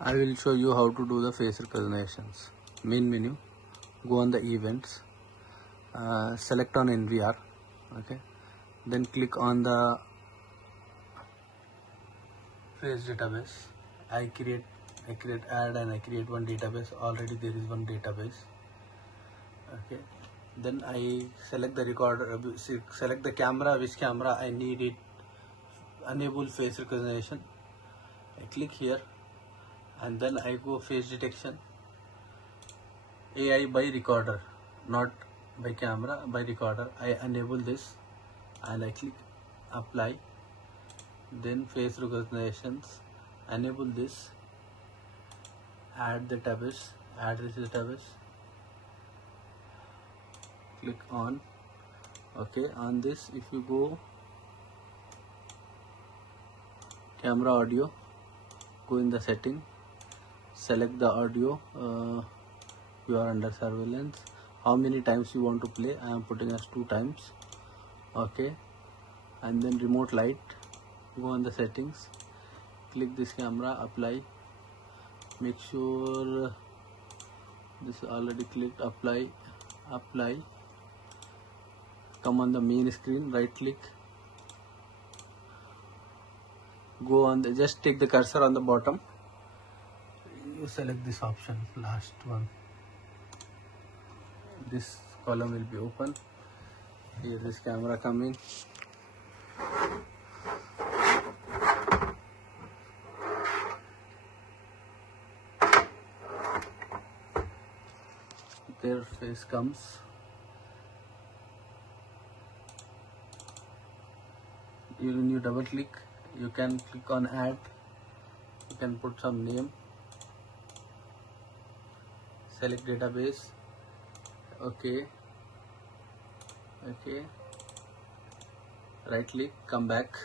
I will show you how to do the face recognitions. Main menu, go on the events, select on NVR, okay, then click on the face database. I create add and I create one database. Already there is one database, okay. Then I select the recorder, select the camera, which camera I need it, enable face recognition. I click here and then I go face detection, AI by recorder, not by camera, by recorder. I enable this and I click apply. Then face recognitions, enable this, add the database, add this database, click on, okay. On this, if you go camera audio, go in the setting, select the audio, you are under surveillance, how many times you want to play. I am putting as 2 times, okay. And then remote light, go on the settings, click this camera, apply, make sure this is already clicked, apply, come on the main screen, right click, go on the, just take the cursor on the bottom, you select this option, last one, this column will be open. Here this camera coming, their face comes, when you double click, you can click on add, you can put some name, select database, okay, right click, come back,